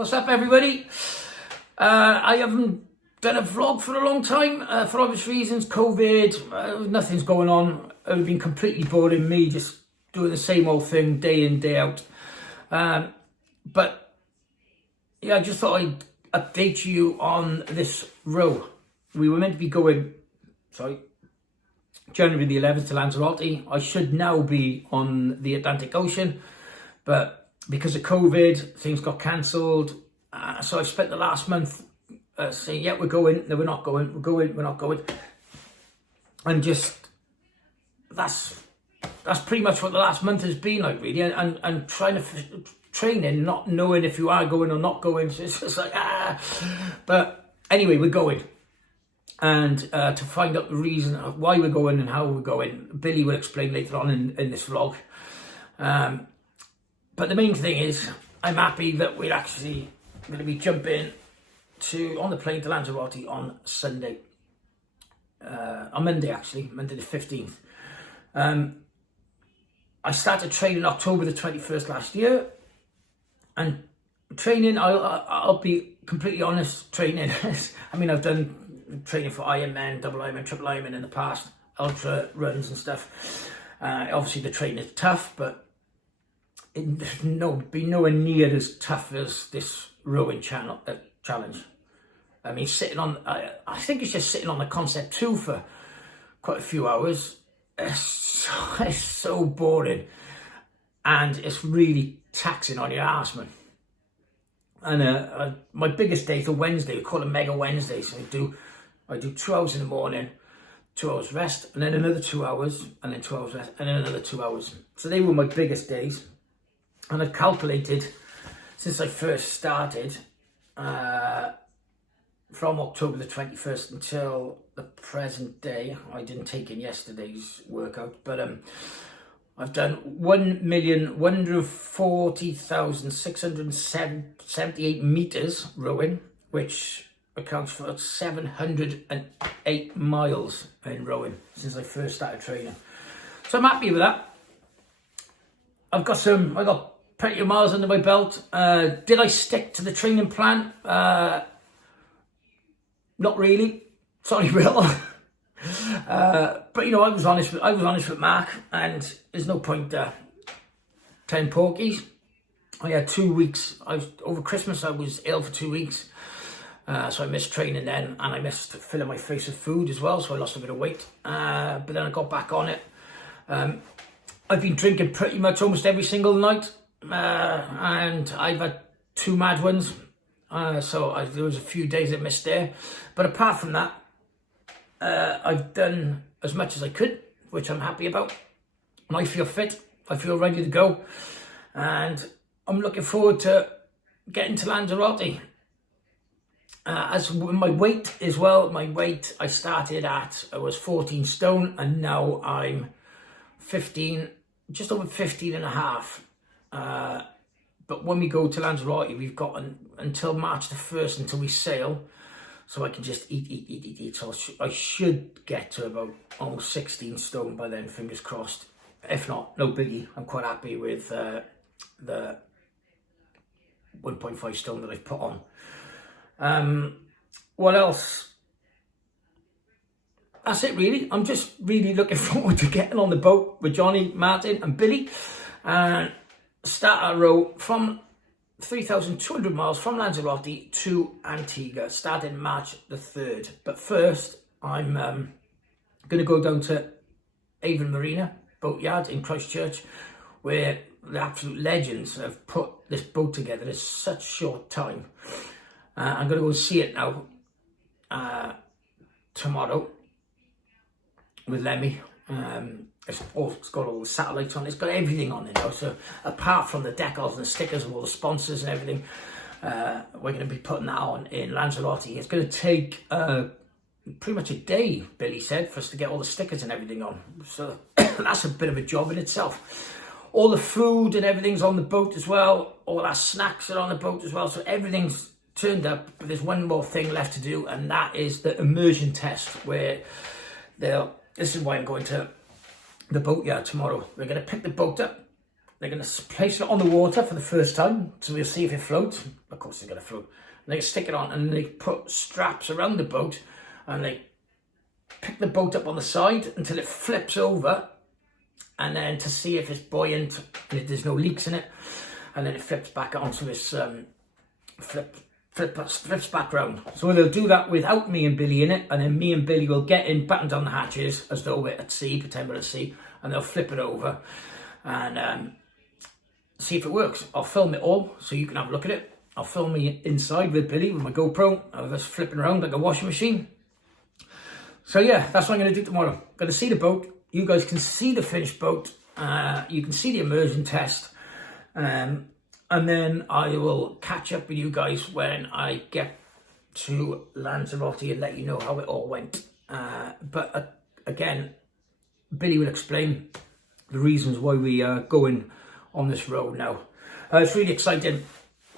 What's up, everybody? I haven't done a vlog for a long time for obvious reasons. COVID, nothing's going on. It's been completely boring, me just doing the same old thing day in, day out. But yeah, I just thought I'd update you on this row. We were meant to be going, January the 11th to Lanzarote. I should now be on the Atlantic Ocean, but because of COVID, things got cancelled. So I spent the last month saying, yeah, we're going, no, we're not going, we're going, we're not going. And just, that's pretty much what the last month has been like, really. And trying to training, not knowing if you are going or not going. So it's just like, But anyway, we're going. And to find out the reason of why we're going and how we're going, Billy will explain later on in this vlog. But the main thing is, I'm happy that we're actually going to be jumping on the plane to Lanzarote on Sunday. On Monday, actually, Monday the 15th. I started training October the 21st last year. And training, I'll be completely honest, training. I mean, I've done training for Ironman, double Ironman, triple Ironman in the past, ultra runs and stuff. Obviously, the training is tough, but be nowhere near as tough as this rowing challenge. I mean, I think it's just sitting on the Concept 2 for quite a few hours. It's so boring, and it's really taxing on your arse, man. And my biggest day is a Wednesday. We call it Mega Wednesday. So I do 2 hours in the morning, 2 hours rest, and then another 2 hours, and then 2 hours rest, and then another 2 hours. So they were my biggest days. And I've calculated, since I first started, from October the 21st until the present day, I didn't take in yesterday's workout, but I've done 1,140,678 meters rowing, which accounts for 708 miles in rowing since I first started training. So I'm happy with that. I got plenty of miles under my belt. Did I stick to the training plan? Not really. Sorry, Will. But you know, I was honest with Mark, and there's no point telling porkies. I had 2 weeks. Over Christmas I was ill for 2 weeks, so I missed training then, and I missed filling my face with food as well. So I lost a bit of weight. But then I got back on it. I've been drinking pretty much almost every single night. And I've had 2 mad ones, so there was a few days I missed there, but apart from that, I've done as much as I could, which I'm happy about, and I feel fit, I feel ready to go, and I'm looking forward to getting to Lanzarote. As my weight as well, I started at, I was 14 stone, and now I'm 15, just over 15 and a half. But when we go to Lanzarote, we've got until March the 1st until we sail, so I can just eat. So I should get to about almost 16 stone by then, fingers crossed. If not, no biggie. I'm quite happy with the 1.5 stone that I've put on. What else? That's it, really. I'm just really looking forward to getting on the boat with Johnny, Martin and Billy, and start our row from 3,200 miles from Lanzarote to Antigua, starting March the 3rd. But first, I'm going to go down to Avon Marina Boatyard in Christchurch, where the absolute legends have put this boat together in such short time. I'm going to go see it now tomorrow with Lemmy. It's got all the satellites on it. It's got everything on it now. So apart from the decals and the stickers of all the sponsors and everything, we're going to be putting that on in Lanzarote. It's going to take pretty much a day, Billy said, for us to get all the stickers and everything on. So that's a bit of a job in itself. All the food and everything's on the boat as well. All our snacks are on the boat as well. So everything's turned up. But there's one more thing left to do, and that is the Immersion Test, where this is why I'm going to the boatyard tomorrow. We're going to pick the boat up, they're going to place it on the water for the first time, so we'll see if it floats. Of course it's going to float. And they stick it on, and they put straps around the boat, and they pick the boat up on the side until it flips over, and then to see if it's buoyant and if there's no leaks in it, and then it flips back onto this flips back round. So they'll do that without me and Billy in it, and then me and Billy will get in, batten down the hatches as though we're at sea, pretend we're at sea, and they'll flip it over and see if it works. I'll film it all so you can have a look at it. I'll film me inside with Billy with my GoPro of us flipping around like a washing machine. So yeah, that's what I'm going to do tomorrow. I'm going to see the boat. You guys can see the finished boat. You can see the immersion test. And then I will catch up with you guys when I get to Lanzarote and let you know how it all went. But again, Billy will explain the reasons why we are going on this road now. It's really exciting.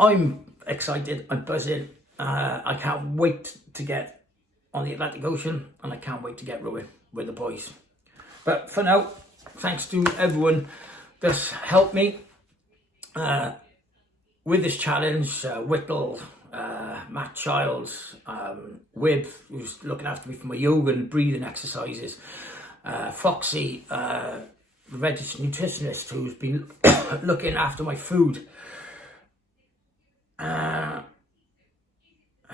I'm excited. I'm buzzing. I can't wait to get on the Atlantic Ocean, and I can't wait to get rowing with the boys. But for now, thanks to everyone that's helped me with this challenge. Whittle, Matt Childs, Wib, who's looking after me for my yoga and breathing exercises, Foxy, the registered nutritionist who's been looking after my food.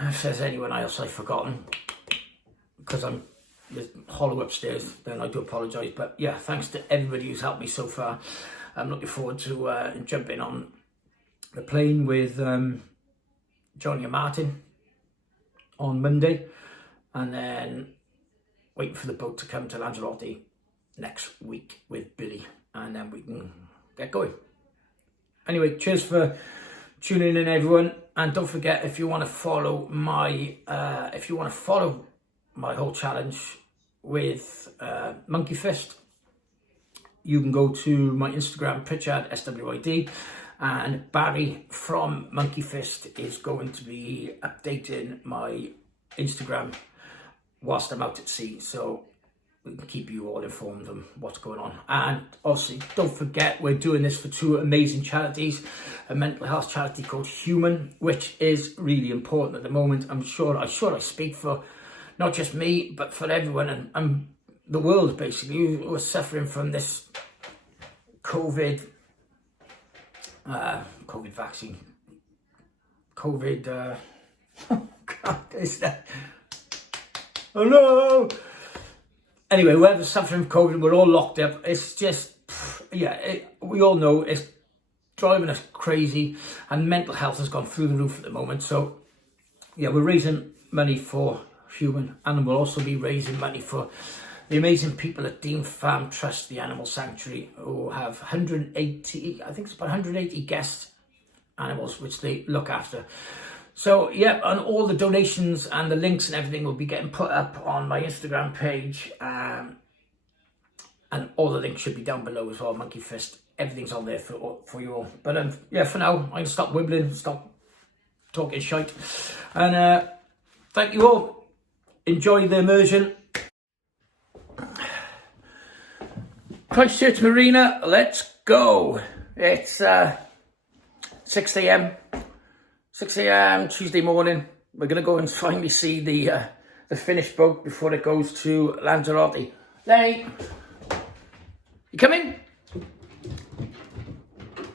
If there's anyone else I've forgotten, because there's hollow upstairs, then I do apologise. But yeah, thanks to everybody who's helped me so far. I'm looking forward to jumping on the plane with Johnny and Martin on Monday, and then waiting for the boat to come to Lanzarote next week with Billy, and then we can get going. Anyway, cheers for tuning in, everyone, and don't forget, if you want to follow my whole challenge with Monkey Fist, you can go to my Instagram, Pritchard, SWYD, and Barry from Monkey Fist is going to be updating my Instagram whilst I'm out at sea, so we can keep you all informed on what's going on. And obviously, don't forget, we're doing this for two amazing charities, a mental health charity called Human, which is really important at the moment. I'm sure I speak for not just me, but for everyone and the world, basically, who are suffering from this COVID vaccine. Oh God, is that? Oh no! Anyway, whoever's suffering from COVID, we're all locked up. It's just, we all know it's driving us crazy, and mental health has gone through the roof at the moment. So, yeah, we're raising money for Human, and we'll also be raising money for the amazing people at Dean Farm Trust, the animal sanctuary, who have 180, I think it's about 180 guest animals, which they look after. So, yeah, and all the donations and the links and everything will be getting put up on my Instagram page. And all the links should be down below as well, Monkey Fist. Everything's on there for you all. But, yeah, for now, I'm going to stop wibbling, stop talking shite. And thank you all. Enjoy the immersion. Christchurch Marina, let's go. It's 6 a.m. 6 a.m. Tuesday morning. We're going to go and finally see the finished boat before it goes to Lanzarote. Lenny, you coming?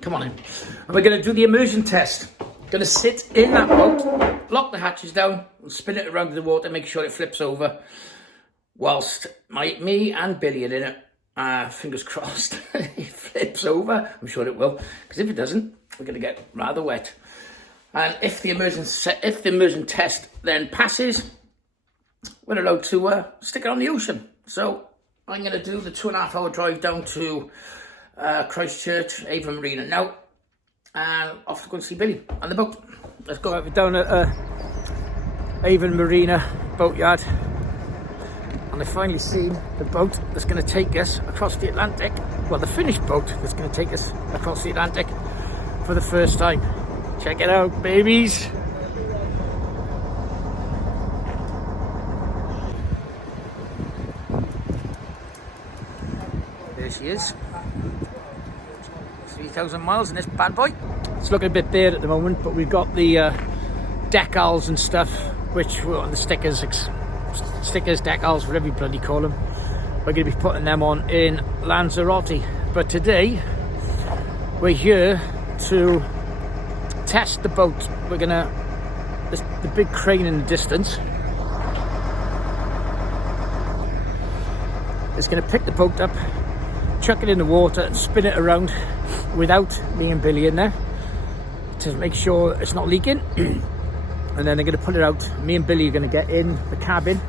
Come on in. And we're going to do the immersion test. Going to sit in that boat, lock the hatches down, and spin it around in the water, make sure it flips over, whilst me and Billy are in it. Fingers crossed it flips over. I'm sure it will, because if it doesn't, we're going to get rather wet. And if the immersion test then passes, we're allowed to stick it on the ocean. So I'm going to do the 2.5 hour drive down to Christchurch, Avon Marina now, and off to go and see Billy and the boat. Let's go over down at Avon Marina boatyard, and I've finally seen the boat that's going to take us across the Atlantic. Well, the finished boat that's going to take us across the Atlantic for the first time. Check it out, babies. There she is. Sweet. 30,000 miles in this bad boy. It's looking a bit bare at the moment, but we've got the decals and stuff, which were on the stickers, decals, whatever you bloody call them. We're going to be putting them on in Lanzarote. But today, we're here to test the boat. We're going to, the big crane in the distance, is going to pick the boat up, chuck it in the water and spin it around without me and Billy in there to make sure it's not leaking. And then they're going to pull it out. Me and Billy are going to get in the cabin,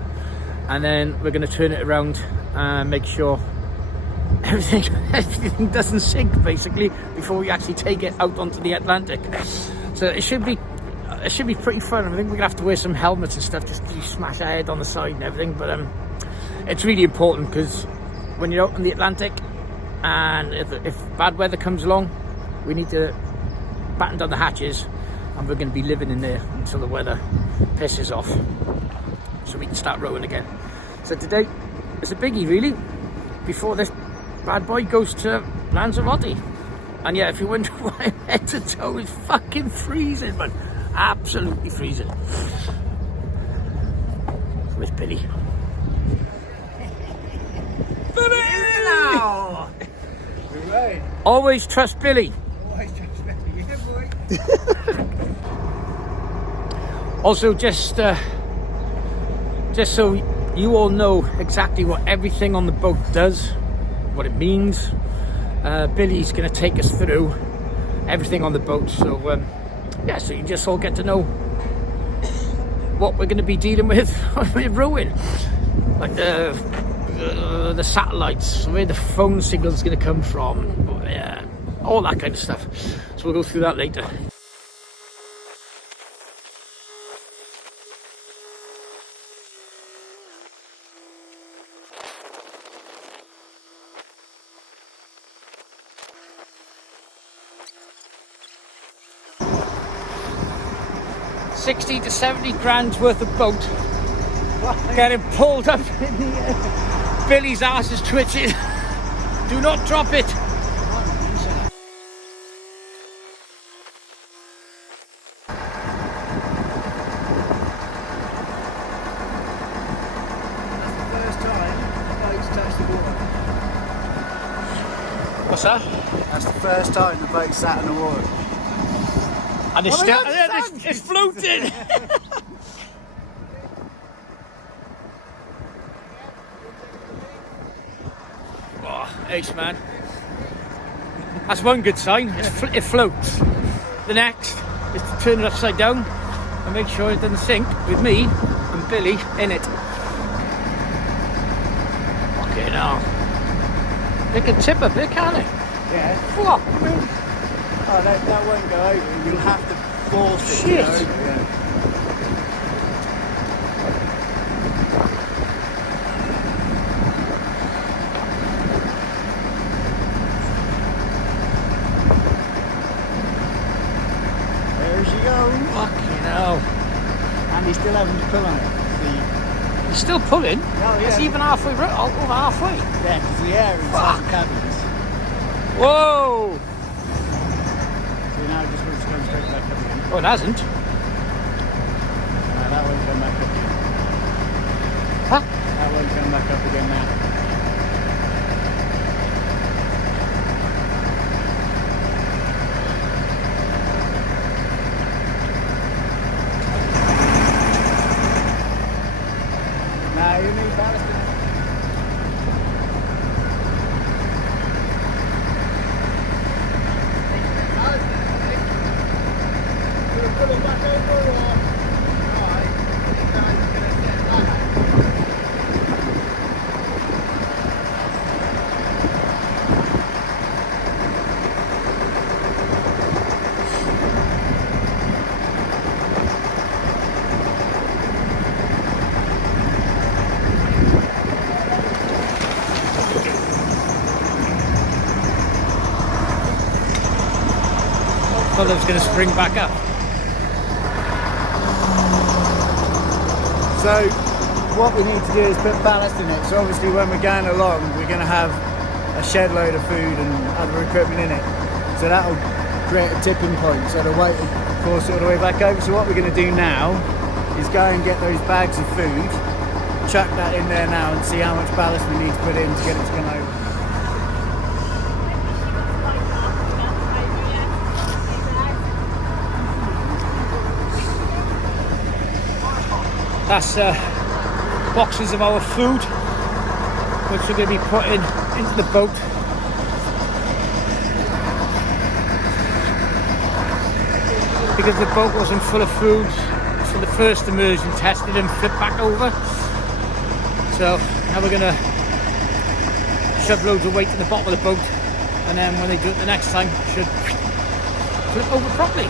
and then we're going to turn it around and make sure everything doesn't sink, basically, before we actually take it out onto the Atlantic. So it should be pretty fun. I think we're going to have to wear some helmets and stuff just to smash our head on the side and everything. But it's really important, because when you're out on the Atlantic and if bad weather comes along, we need to batten down the hatches, and we're going to be living in there until the weather pisses off, so we can start rowing again. So today is a biggie, really, before this bad boy goes to Lanzarote. And yeah, if you wonder why I'm head to toe, it's fucking freezing, man. Absolutely freezing. With Billy. Billy! Now! Right. Always trust Billy. Always trust Billy, yeah, boy. Also, just so you all know exactly what everything on the boat does, what it means, Billy's going to take us through everything on the boat. So yeah, so you just all get to know what we're going to be dealing with when we're rowing, like the satellites, where the phone signal is going to come from, yeah, all that kind of stuff. So we'll go through that later. $60 to $70 grand worth of boat getting pulled up in the air. Billy's ass is twitching. Do not drop it. That's the first time the boat's touched the water. What's that? That's the first time the boat sat in the water. And it's still, it's floating. Oh, ace, man. That's one good sign. It floats. The next is to turn it upside down and make sure it doesn't sink with me and Billy in it. Fucking hell. They can tip a bit, can't they? Yeah. Fuck me. Oh, that won't go over. You'll have to force it. Shit. You know? Yeah. There she goes. Fucking hell. And he's still having to pull on it. He's still pulling? Oh, yeah. It's even halfway, over halfway. Yeah, because the air inside the cabins. Whoa! So now it just wants to come straight back up again. Oh, it hasn't. No, that won't come back up again. Huh? That won't come back up again now. Now you need ballast in it. Put it back over or? Thought it was going to spring back up. So what we need to do is put ballast in it. So obviously when we're going along, we're going to have a shed load of food and other equipment in it. So that'll create a tipping point, so the weight will force it all the way back over. So what we're going to do now is go and get those bags of food, chuck that in there now and see how much ballast we need to put in to get it to come over. That's boxes of our food, which we're going to be putting into the boat. Because the boat wasn't full of food for the first immersion test, it didn't flip back over. So now we're going to shove loads of weight in the bottom of the boat, and then when they do it the next time, it should flip over properly.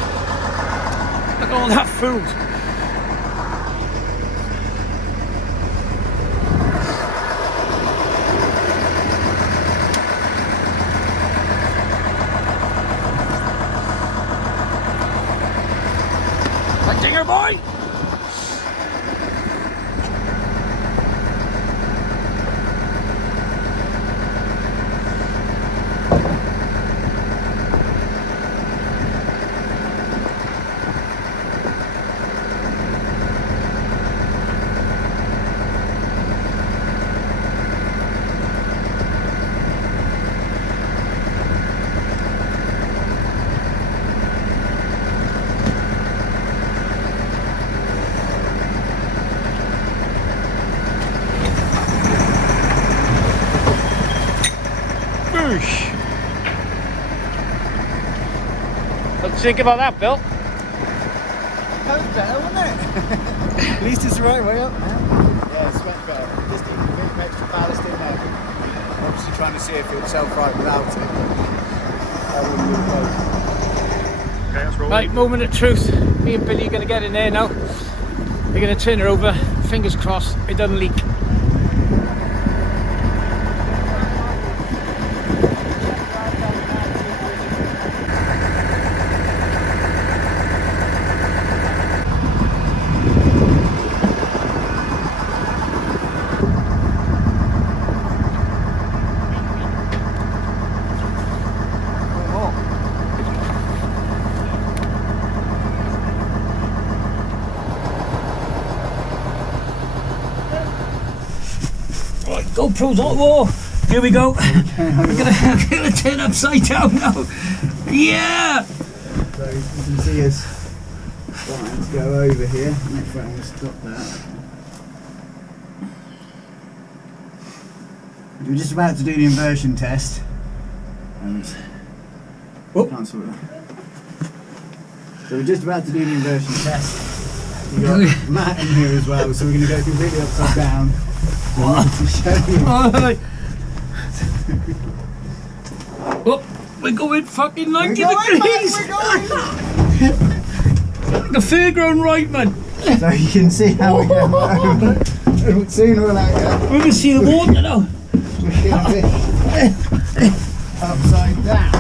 Look at all that food. Dinger boy! What do you think about that, Bill? That was better, wasn't it? At least it's the right way up. Yeah, it's much better. Just a bit of extra ballast in there. Obviously trying to see if it would self-right without it. That wouldn't be close. Okay, that's rolling. Right, moment of truth. Me and Billy are going to get in there now. We're going to turn her over. Fingers crossed it doesn't leak. GoPro's on the wall. Here we go. We're gonna turn upside down now. Yeah! So you can see us starting to go over here. Next round we'll stop that. We're just about to do the inversion test. And can't sort that. So we're just about to do the inversion test. We've got Matt in here as well, so we're going to go completely upside down. Oh, we're going fucking 90 degrees! We're going! The fairground right, man! So you can see how we go over. Soon we'll go. We can see the water now! We're going to be upside down.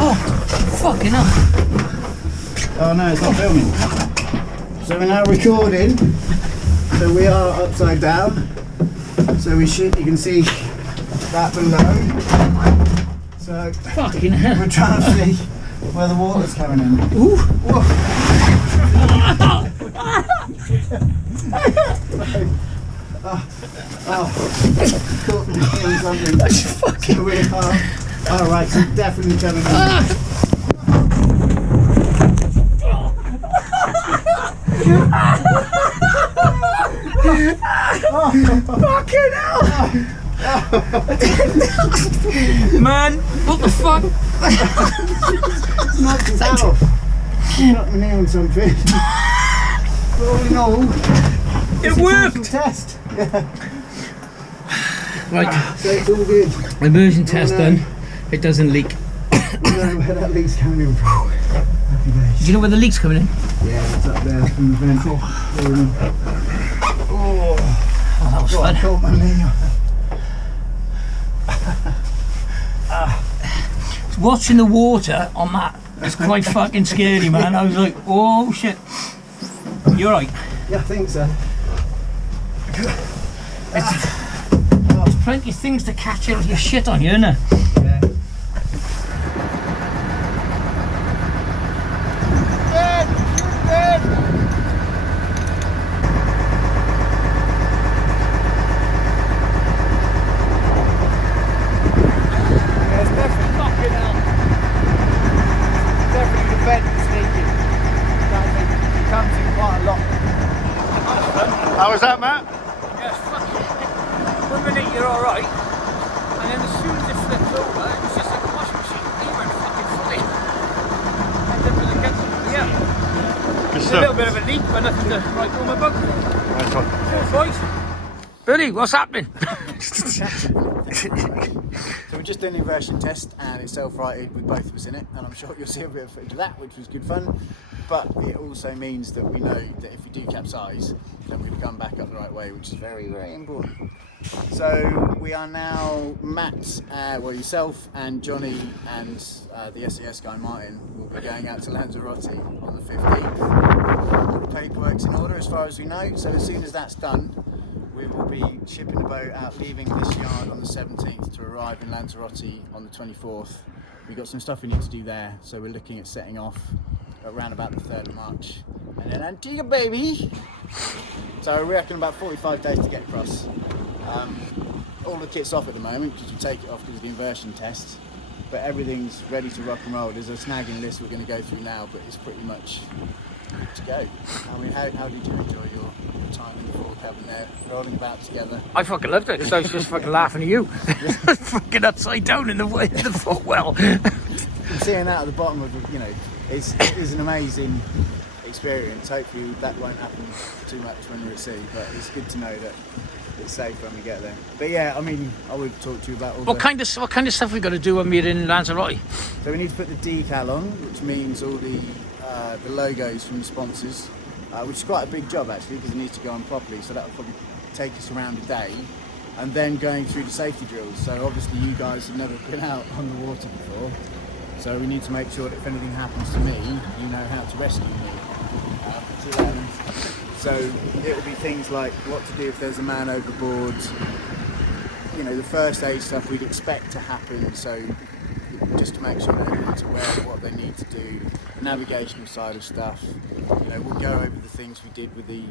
Oh, fucking hell! Oh no, it's not filming. So we're now recording. So we are upside down. So you can see that below. So Fucking hell! we're trying to see where the water's coming in. Ooh! Caught me in something. That's fucking. So we are. Alright, so definitely coming in. Fucking hell! Man, what the fuck? Knocked us out. Knocked my knee on something. But all in all, It it's worked! a test. Yeah. Right, So it's all good. immersion test done. It doesn't leak. We know where that leak's coming in from. Happy days. Do you know where the leak's coming in? Yeah, it's up there from the vent. Oh, that was I fun. caught my knee. Watching the water on that is quite fucking scary, man. I was like, oh shit. You're right. Yeah, I think so. It's, Oh, it's plenty of things to catch your shit on you, innit? Yeah. How was that, Matt? Yeah, it's fucking... 1 minute you're alright, and then as soon as it flipped over, it was just like a washing machine. You went fucking fully. And then with the guts of the air. Good A stuff. little bit of a leak, but nothing to write home about. Nice one. Cheers, boys. Billy, what's happening? So we just did an inversion test and it self-righted with both of us in it, and I'm sure you'll see a bit of footage of that, which was good fun. But it also means that we know that if you do capsize, then we've come back up the right way, which is very, very important. So we are now Matt, well yourself and Johnny and the SAS guy Martin will be going out to Lanzarote on the 15th. All the paperwork's in order as far as we know, so as soon as that's done, we will be shipping the boat out, leaving this yard on the 17th to arrive in Lanzarote on the 24th. We've got some stuff we need to do there, so we're looking at setting off around about the 3rd of March. And then Antigua, baby! So we reckon about 45 days to get across. All the kit's off at the moment because we take it off because of the inversion test, but everything's ready to rock and roll. There's a snagging list we're going to go through now, but it's pretty much good to go. I mean, how did you enjoy your time in the fore cabin there, rolling about together? I fucking loved it because I was just fucking laughing at you. Fucking upside down in the footwell. Seeing that at the bottom of the, it is an amazing experience. Hopefully that won't happen too much when we're at sea, but it's good to know that it's safe when we get there. But yeah, I mean, I would talk to you about all What kind of stuff we got to do when we're in Lanzarote? So we need to put the decal on, which means all the logos from the sponsors, which is quite a big job actually because it needs to go on properly. So that will probably take us around a day, and then going through the safety drills. So obviously you guys have never been out on the water before, so we need to make sure that if anything happens to me, you know how to rescue me. So it will be things like what to do if there's a man overboard, the first aid stuff we'd expect to happen, so just to make sure that everyone's aware of what they need to do, navigational side of stuff. We'll go over the things we did with the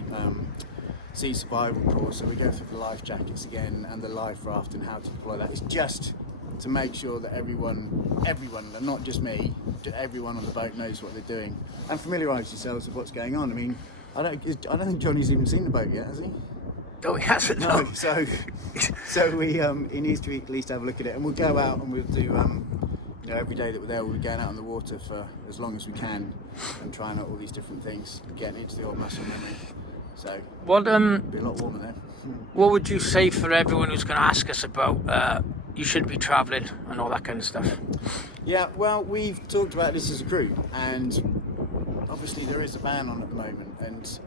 sea survival course, so we go through the life jackets again and the life raft and how to deploy that. It's just to make sure that everyone, and not just me, everyone on the boat knows what they're doing and familiarise yourselves with what's going on. I mean, I don't think Johnny's even seen the boat yet, has he? Oh, he hasn't. No. So we he needs to at least have a look at it, and we'll go out and we'll do every day that we're there, we'll be going out on the water for as long as we can and trying out all these different things, getting into the old muscle memory. So it'll be a lot warmer there. What would you say for everyone who's going to ask us about you should be travelling and all that kind of stuff? Yeah, well, we've talked about this as a crew, and obviously there is a ban on at the moment, and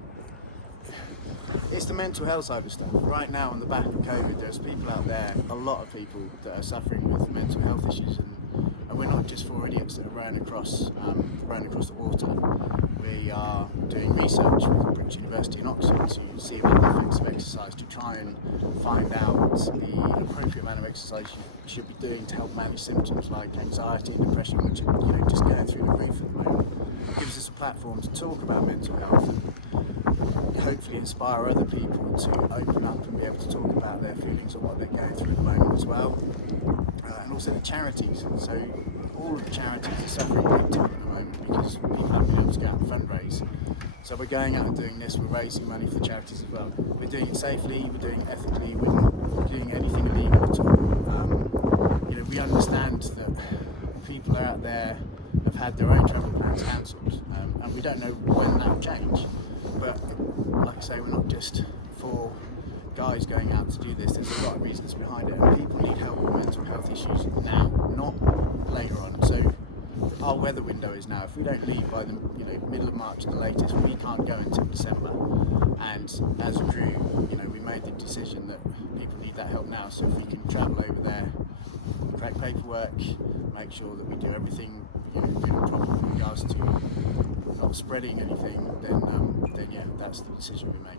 it's the mental health side of stuff. Right now, on the back of COVID, there's people out there, a lot of people that are suffering with mental health issues, and we're not just four idiots that are rowing across the water. We are doing research with Pritchard University in Oxford to see about the effects of exercise, to try and find out the appropriate amount of exercise you should be doing to help manage symptoms like anxiety and depression, which are just going through the roof at the moment. It gives us a platform to talk about mental health and hopefully inspire other people to open up and be able to talk about their feelings or what they're going through at the moment as well. And also the charities. So all of the charities are suffering big time at the moment because people haven't been able to go out and fundraise. So we're going out and doing this, we're raising money for charities as well. We're doing it safely, we're doing it ethically, we're not doing anything illegal at all. We understand that people are out there have had their own travel plans cancelled, and we don't know when that will change. But like I say, we're not just four guys going out to do this. There's a lot of reasons behind it, and people need help with mental health issues now, not later on. So our weather window is now. If we don't leave by the middle of March at the latest, we can't go until December. And as a crew, we made the decision that people need that help now. So if we can travel over there, correct paperwork, make sure that we do everything good and proper with regards to not spreading anything, then yeah, that's the decision we made.